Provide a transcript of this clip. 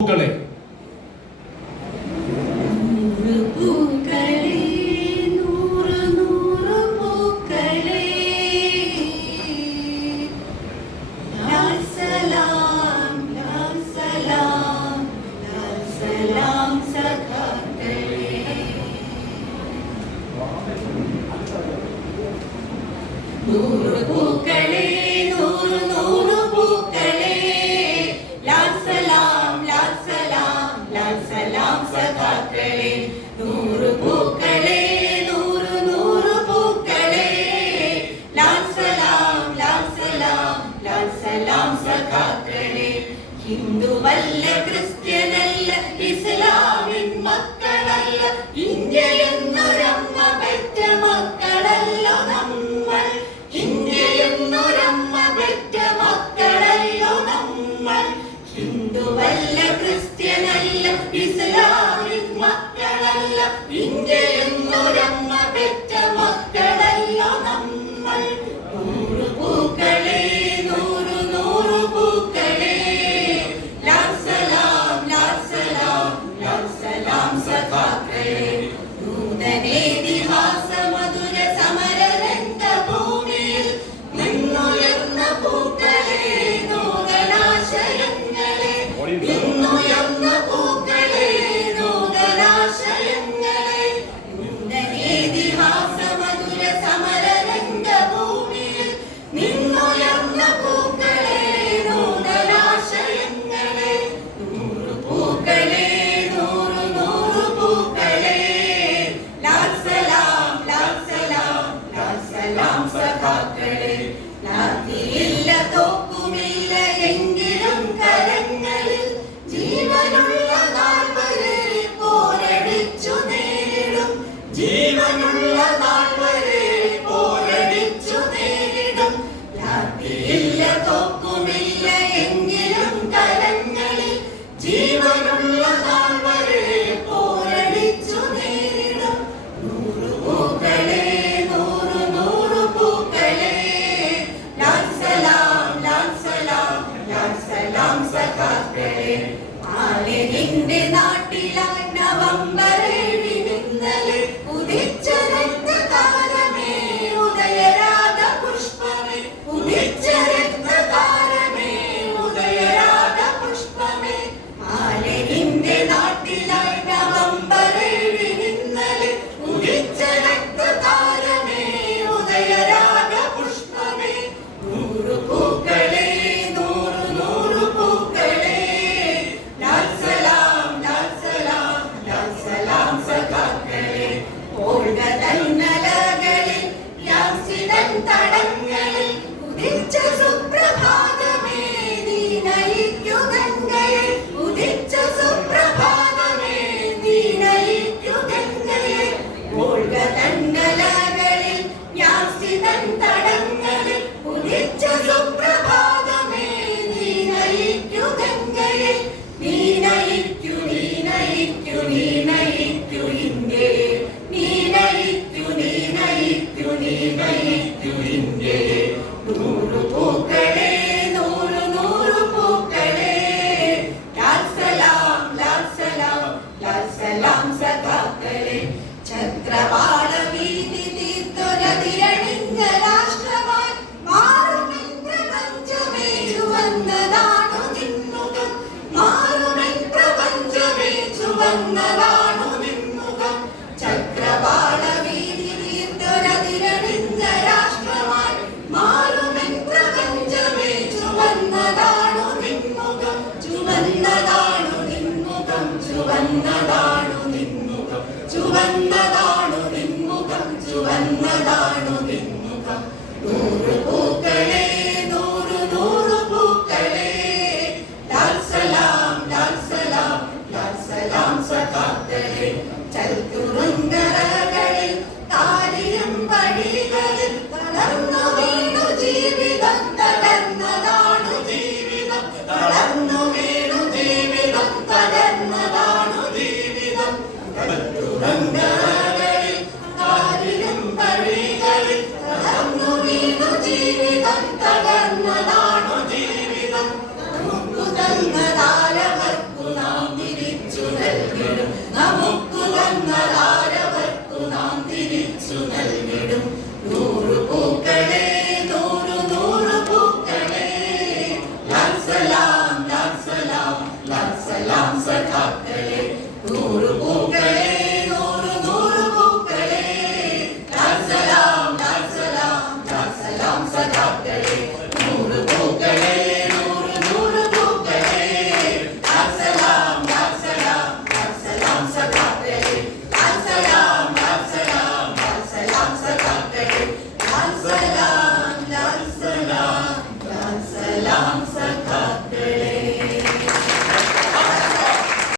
പൂക്കളെ ഹിന്ദുവല്ല, ക്രിസ്ത്യനല്ല, ഇസ്ലാമിൻ മക്കളല്ല, ഇന്ത്യ എന്നൊരമ്മ പെറ്റ മക്കളല്ലോ നമ്മൾ. ഇന്ത്യ എന്നൊരമ്മ പെറ്റ മക്കളല്ലോ നമ്മൾ. ഹിന്ദുവല്ല, ക്രിസ്ത്യനല്ല, ഇസ്ലാമിൻ മക്കളല്ല, ഇന്ത്യ എന്നൊരമ്മ പെറ്റ മക്കളല്ലോ നമ്മൾ. നൂറു പൂക്കളെ, നൂറു നൂറു പൂക്കളെ, നൂതനേതിഹാസ മധുര സമര രംഗഭൂമിയിൽ നിന്നുയർന്ന പൂക്കളെ, നൂതനാശയങ്ങളെ, നിന്നുയർന്ന പൂക്കളെ, നൂതനാശയങ്ങളെ. നൂതനേതിഹാസ മധുര സമര രംഗഭൂമിയിൽ നിന്നുയർന്ന പൂക്കളെ, നൂതനാശയങ്ങളെ. നൂറു പൂക്കളെ, നൂറു നൂറു പൂക്കളെ, സഖാക്കളെ. ലാത്തിയില്ല, തോക്കുമില്ല, എങ്കിലും കരങ്ങളിൽ ജീവനുള്ള നാൾ വരെ പോരടിച്ചു നേരിടും. ജീവനുള്ള നാൾ വരെ പോരടിച്ചു നേരിടും. ലാത്തിയില്ല, തോക്കുമില്ല, എങ്കിലും കരങ്ങളിൽ ജീവനുള്ള നാൾ വരെ പോരടിച്ചു നേരിടും. നൂറു പൂക്കളെ, നൂറു നൂറു പൂക്കളെ, സഖാക്കളെ. ആലിന്റെ നാട്ടിലായി നവംബർ 7 ഇന്നലെ ഉദിച്ച രക്തതാരമേ, ഉദയരാഗ പുഷ്പമേ, ഉദിച്ച രക്തതാരമേ, ഉദയരാഗ പുഷ്പമേ. ആലിന്റെ നാട്ടിലായി നവംബർ 7 ഇന്നലെ ഉദിച്ച രക്തതാരമേ, ഉദയരാഗ പുഷ്പമേ. നൂറു പൂക്കളെ, നൂറു നൂറു പൂക്കളെ, സഖാക്കളെ. ഓൾഗതന്നലകളിൽ യാസിതൻ തടങ്ങളിൽ ഉദിച്ച സുപ്രഭാതമേ, നീ നയിക്കു ഗംഗയെ, ഉദിച്ച സുപ്രഭാതമേ, നീ നയിക്കു ഗംഗയെ. ഓൾഗതന്നലകളിൽ യാസിതൻ തടങ്ങളിൽ ഉദിച്ച സുപ്രഭാതമേ, നീ നയിക്കു ഗംഗയെ. നീ നയിക്കു, നീ നയിക്കു, നീ നയിക്കു ഇന്ത്യയെ, നീ നയിക്കു, നീ നയിക്കു, നീ നയിക്കു ഇന്ത്യയെ. നൂറു പൂക്കളെ, നൂറു നൂറു പൂക്കളെ, സഖാക്കളെ. ചക്രവാള വീതി തീർത്തൊരതിരണിഞ്ഞ രാഷ്ട്രമായി മാറുമെൻ പ്രപഞ്ചമേ, ചുവന്നതാണു നിൻമുഖം. മാറുമെൻ പ്രപഞ്ചമേ, ചുവന്നതാണു നിൻമുഖം. ചക്രവാള വീതി തീർത്തൊരതിരണിഞ്ഞ രാഷ്ട്രമായി മാറുമെൻ പ്രപഞ്ചമേ, ചുവന്നതാണു നിൻമുഖം. ചുവന്നതാണു നിൻമുഖം, ചുവന്നതാണു നിൻമുഖം, ചുവന്നതാ